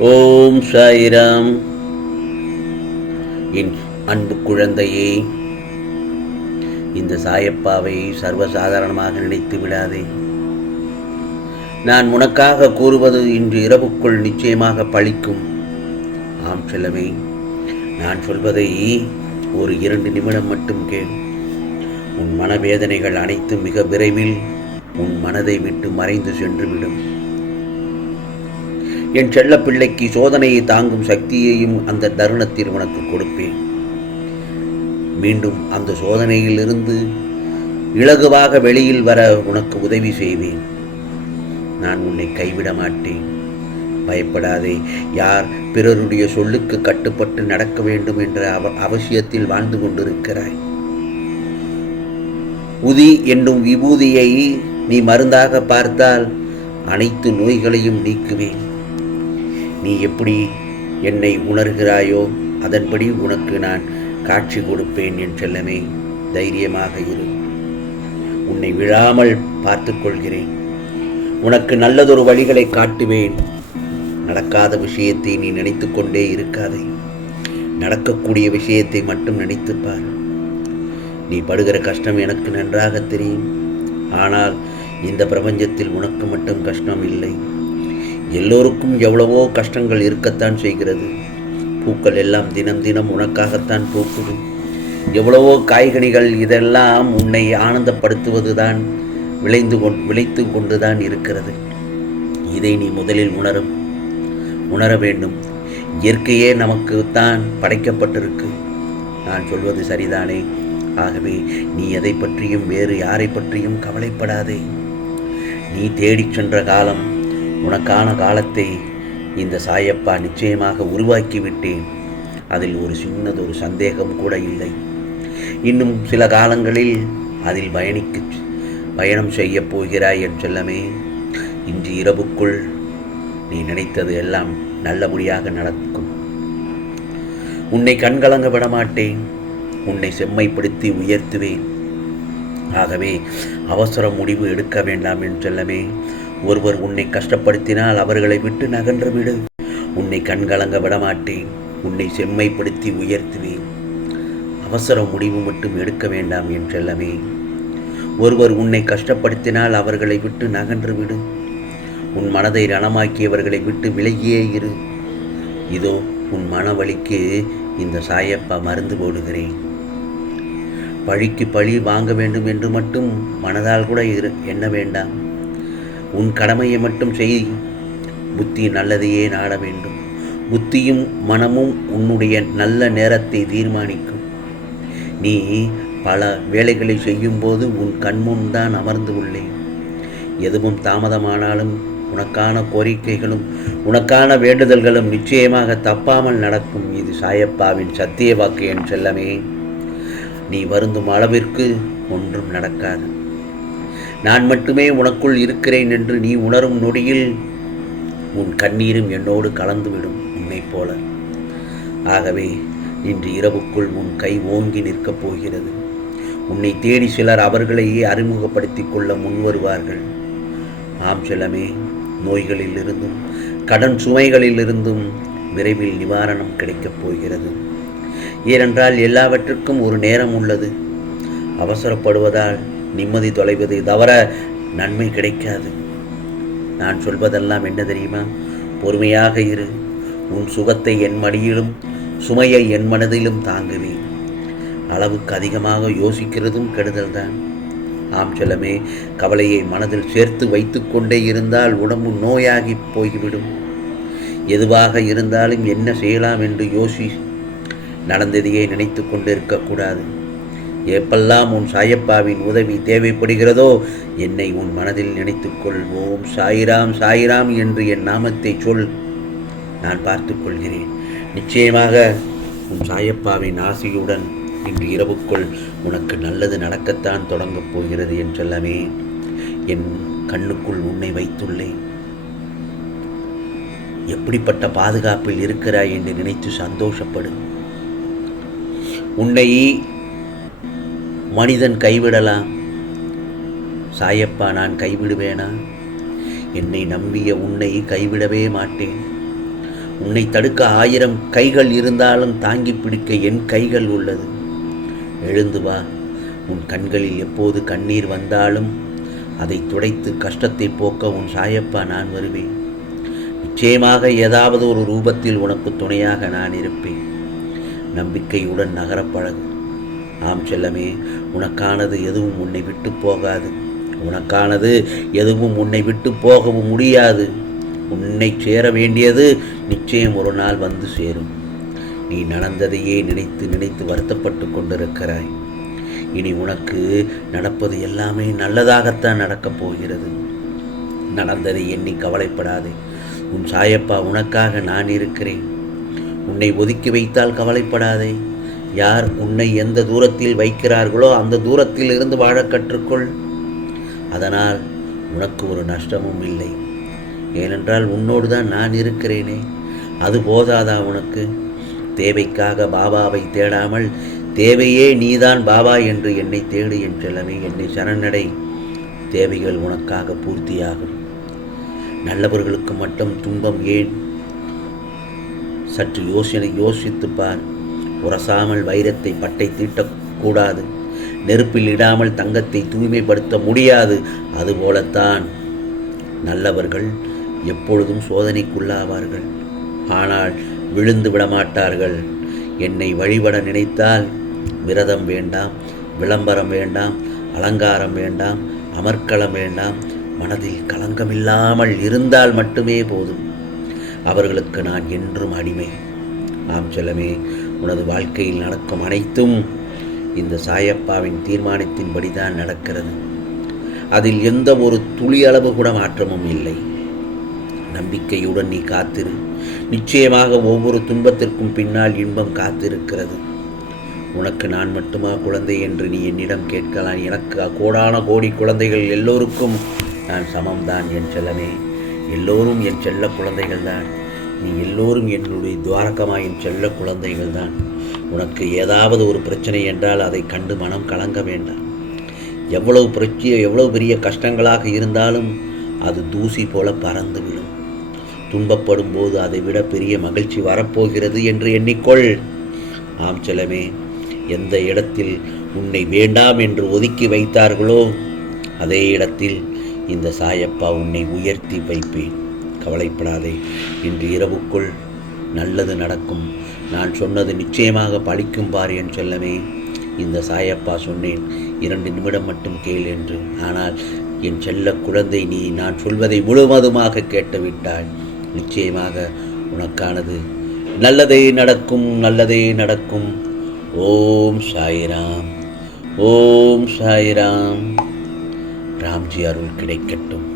ஓம் சாயிராம். என் அன்பு குழந்தையே இந்த சாயப்பாவை சர்வசாதாரணமாக நினைத்து விடாதே. நான் உனக்காக கூறுவது இன்று இரவுக்குள் நிச்சயமாக பழிக்கும். ஆம் செல்லவே நான் சொல்வதை ஒரு இரண்டு நிமிடம் மட்டும் கேள். உன் மனவேதனைகள் அனைத்தும் மிக விரைவில் உன் மனதை விட்டு மறைந்து சென்றுவிடும் என் செல்ல பிள்ளைக்கு சோதனையை தாங்கும் சக்தியையும் அந்த தருணத்தில் உனக்கு கொடுப்பேன். மீண்டும் அந்த சோதனையிலிருந்து இலகுவாக வெளியில் வர உனக்கு உதவி செய்வேன். நான் உன்னை கைவிட மாட்டேன். பயப்படாதே. யார் பிறருடைய சொல்லுக்கு கட்டுப்பட்டு நடக்க வேண்டும் என்ற அவ அவசியத்தில் வாழ்ந்து கொண்டிருக்கிறாய். உதி என்னும் விபூதியை நீ மருந்தாக பார்த்தால் அனைத்து நோய்களையும் நீக்குவேன். நீ எப்படி என்னை உணர்கிறாயோ அதன்படி உனக்கு நான் காட்சி கொடுப்பேன் என் செல்லமே. தைரியமாக இரு. உன்னை விழாமல் பார்த்து கொள்கிறேன். உனக்கு நல்லதொரு வழிகளை காட்டுவேன். நடக்காத விஷயத்தை நீ நினைத்து கொண்டே இருக்காதே. நடக்கக்கூடிய விஷயத்தை மட்டும் நினைத்துப்பார் நீ படுகிற கஷ்டம் எனக்கு நன்றாக தெரியும். ஆனால் இந்த பிரபஞ்சத்தில் உனக்கு மட்டும் கஷ்டம் இல்லை. எல்லோருக்கும் எவ்வளவோ கஷ்டங்கள் இருக்கத்தான் செய்கிறது. பூக்கள் எல்லாம் தினம் தினம் உனக்காகத்தான் பூக்குது. எவ்வளவோ காய்கனிகள் இதெல்லாம் உன்னை ஆனந்தப்படுத்துவது தான் விளைந்து கொண் விளைத்து கொண்டுதான் இருக்கிறது. இதை நீ முதலில் உணரும். உணர வேண்டும். இயற்கையே நமக்கு தான் படைக்கப்பட்டிருக்கு. நான் சொல்வது சரிதானே? ஆகவே நீ எதை பற்றியும் வேறு யாரை பற்றியும் கவலைப்படாதே. நீ தேடிச் சென்ற காலம் உனக்கான காலத்தை இந்த சாயப்பா நிச்சயமாக உருவாக்கிவிட்டேன். அதில் ஒரு சின்னதொரு சந்தேகம் கூட இல்லை. இன்னும் சில காலங்களில் அதில் பயணிக்க பயணம் செய்யப் போகிறாய் என் செல்லமே. இன்று இரவுக்குள் நீ நினைத்தது எல்லாம் நல்லபடியாக நடக்கும். உன்னை கண்கலங்க விட மாட்டேன் உன்னை செம்மைப்படுத்தி உயர்த்துவேன். ஆகவே அவசர முடிவு எடுக்க வேண்டாம் என் செல்லமே. ஒருவர் உன்னை கஷ்டப்படுத்தினால் அவர்களை விட்டு நகன்று விடு. உன்னை கண்கலங்க விடமாட்டேன் உன்னை செம்மைப்படுத்தி உயர்த்துவேன் அவசர முடிவு மட்டும் எடுக்க வேண்டாம் என் செல்லமே. ஒருவர் உன்னை கஷ்டப்படுத்தினால் அவர்களை விட்டு நகன்று விடு. உன் மனதை ரணமாக்கியவர்களை விட்டு விலகியே இரு. இதோ உன் மனவழிக்கு இந்த சாயப்பா மருந்து போடுகிறேன். பழிக்கு பழி வாங்க வேண்டும் என்று மட்டும் மனதால் கூட இரு எண்ண வேண்டாம். உன் கடமையை மட்டும் செய். புத்தி நல்லதையே நாட வேண்டும். புத்தியும் மனமும் உன்னுடைய நல்ல நேரத்தை தீர்மானிக்கும். நீ பல வேலைகளை செய்யும்போது உன் கண்முன் தான் அமர்ந்து உள்ளேன். எதுவும் தாமதமானாலும் உனக்கான கோரிக்கைகளும் உனக்கான வேண்டுதல்களும் நிச்சயமாக தப்பாமல் நடக்கும். இது சாயப்பாவின் சத்திய வாக்கு என் செல்லமே. நீ வருந்தும் அளவிற்கு ஒன்றும் நடக்காது. நான் மட்டுமே உனக்குள் இருக்கிறேன் என்று நீ உணரும் நொடியில் உன் கண்ணீரும் என்னோடு கலந்துவிடும் உன்னை போல. ஆகவே இன்று இரவுக்குள் உன் கை ஓங்கி நிற்கப் போகிறது. உன்னை தேடி சிலர் அவர்களையே அறிமுகப்படுத்திக் கொள்ள முன்வருவார்கள் ஆம் செல்லமே நோய்களிலிருந்தும் கடன் சுமைகளிலிருந்தும் விரைவில் நிவாரணம் கிடைக்கப் போகிறது. ஏனென்றால் எல்லாவற்றுக்கும் ஒரு நேரம் உள்ளது. அவசரப்படுவதால் நிம்மதி தொலைவது தவிர நன்மை கிடைக்காது. நான் சொல்வதெல்லாம் என்ன தெரியுமா? பொறுமையாக இரு. உன் சுகத்தை என் மடியிலும் சுமையை என் மனதிலும் தாங்குவேன் அளவுக்கு அதிகமாக யோசிக்கிறதும் கெடுதல்தான். ஆம் செல்லமே கவலையை மனதில் சேர்த்து வைத்து கொண்டே இருந்தால் உடம்பு நோயாகி போய்விடும். எதுவாக இருந்தாலும் என்ன செய்யலாம் என்று யோசி நடந்ததையே நினைத்து கொண்டிருக்கக்கூடாது எப்பெல்லாம் உன் சாயப்பாவின் உதவி தேவைப்படுகிறதோ என்னை உன் மனதில் நினைத்துக்கொள் ஓம் சாயிராம் சாயிராம் என்று என் நாமத்தை சொல். நான் பார்த்துக் கொள்கிறேன். நிச்சயமாக உன் சாயப்பாவின் ஆசையுடன் இன்று இரவுக்குள் உனக்கு நல்லது நடக்கத்தான் தொடங்கப் போகிறது என்றெல்லாமே என் கண்ணுக்குள் உன்னை வைத்துள்ளேன். எப்படிப்பட்ட பாதுகாப்பில் இருக்கிறாய் என்று நினைத்து சந்தோஷப்படு. உன்னை மனிதன் கைவிடலாம் சாயப்பா நான் கைவிடுவேனா? என்னை நம்பிய உன்னை கைவிடவே மாட்டேன். உன்னை தடுக்க ஆயிரம் கைகள் இருந்தாலும் தாங்கி பிடிக்க என் கைகள் உள்ளது. எழுந்து வா. உன் கண்களில் எப்போது கண்ணீர் வந்தாலும் அதை துடைத்து கஷ்டத்தை போக்க உன் சாயப்பா நான் வருவேன். நிச்சயமாக ஏதாவது ஒரு ரூபத்தில் உனக்கு துணையாக நான் இருப்பேன். நம்பிக்கையுடன் நகரப்பழகு ஆம் செல்லமே உனக்கானது எதுவும் உன்னை விட்டு போகாது. உனக்கானது எதுவும் உன்னை விட்டு போகவும் முடியாது. உன்னை சேர வேண்டியது நிச்சயம் ஒரு நாள் வந்து சேரும். நீ நடந்ததையே நினைத்து நினைத்து வருத்தப்பட்டு கொண்டிருக்கிறாய். இனி உனக்கு நடப்பது எல்லாமே நல்லதாகத்தான் நடக்கப் போகிறது. நடந்ததை எண்ணி கவலைப்படாதே. உன் சாயப்பா உனக்காக நான் இருக்கிறேன். உன்னை ஒதுக்கி வைத்தால் கவலைப்படாதே. யார் உன்னை எந்த தூரத்தில் வைக்கிறார்களோ அந்த தூரத்தில் இருந்து வாழக் கற்றுக்கொள். அதனால் உனக்கு ஒரு நஷ்டமும் இல்லை. ஏனென்றால் உன்னோடு தான் நான் இருக்கிறேனே. அது போதாதா உனக்கு? தேவைக்காக பாபாவை தேடாமல் தேவையே நீதான் பாபா என்று என்னை தேடு என் செல்லமே என்னை சரணடை. தேவைகள் உனக்காக பூர்த்தியாகும். நல்லவர்களுக்கு மட்டும் துன்பம் ஏன்? சற்று யோசனை யோசித்துப்பார் பார். உரசாமல் வைரத்தை பட்டை தீட்டக்கூடாது. நெருப்பில் இடாமல் தங்கத்தை தூய்மைப்படுத்த முடியாது. அதுபோலத்தான் நல்லவர்கள் எப்பொழுதும் சோதனைக்குள்ளாவார்கள். ஆனால் விழுந்து விடமாட்டார்கள். என்னை வழிபட நினைத்தால் விரதம் வேண்டாம் விளம்பரம் வேண்டாம் அலங்காரம் வேண்டாம் அமர்க்களம் வேண்டாம். மனதில் களங்கமில்லாமல் இருந்தால் மட்டுமே போதும். அவர்களுக்கு நான் என்றும் அடிமை. ஆம் செல்லமே உனது வாழ்க்கையில் நடக்கும் அனைத்தும் இந்த சாயப்பாவின் தீர்மானத்தின்படி தான் நடக்கிறது. அதில் எந்த ஒரு துளி அளவு கூட மாற்றமும் இல்லை. நம்பிக்கையுடன் நீ காத்திரு. நிச்சயமாக ஒவ்வொரு துன்பத்திற்கும் பின்னால் இன்பம் காத்திருக்கிறது. உனக்கு நான் மட்டுமா குழந்தை என்று நீ என்னிடம் கேட்கலாம். எனக்கு கோடான கோடி குழந்தைகள் எல்லோருக்கும் நான் சமம்தான் என் செல்லமே. எல்லோரும் என் செல்ல குழந்தைகள் தான் நீ எல்லோரும் என்னுடைய துவாரகமாயின் செல்ல குழந்தைகள் தான் உனக்கு ஏதாவது ஒரு பிரச்சனை என்றால் அதை கண்டு மனம் கலங்க வேண்டாம். எவ்வளவு பிரச்சனை எவ்வளவு பெரிய கஷ்டங்களாக இருந்தாலும் அது தூசி போல பறந்து விடும் துன்பப்படும் போது அதை விட பெரிய மகிழ்ச்சி வரப்போகிறது என்று எண்ணிக்கொள். ஆம் செலமே எந்த இடத்தில் உன்னை வேண்டாம் என்று ஒதுக்கி வைத்தார்களோ அதே இடத்தில் இந்த சாயப்பா உன்னை உயர்த்தி வைப்பேன். கவலைப்படாதே. இன்று இரவுக்குள் நல்லது நடக்கும். நான் சொன்னது நிச்சயமாக பழிக்கும் பார் என் செல்லமே. இந்த சாயப்பா சொன்னேன். இரண்டு நிமிடம் மட்டும் கேள் என்று. ஆனால் என் செல்ல குழந்தை நீ நான் சொல்வதை முழுவதுமாக கேட்டுவிட்டாய். நிச்சயமாக உனக்கானது நல்லதே நடக்கும் நல்லதே நடக்கும். ஓம் சாய்ராம். ஓம் சாய்ராம். ராம்ஜி அருள் கிடைக்கட்டும்.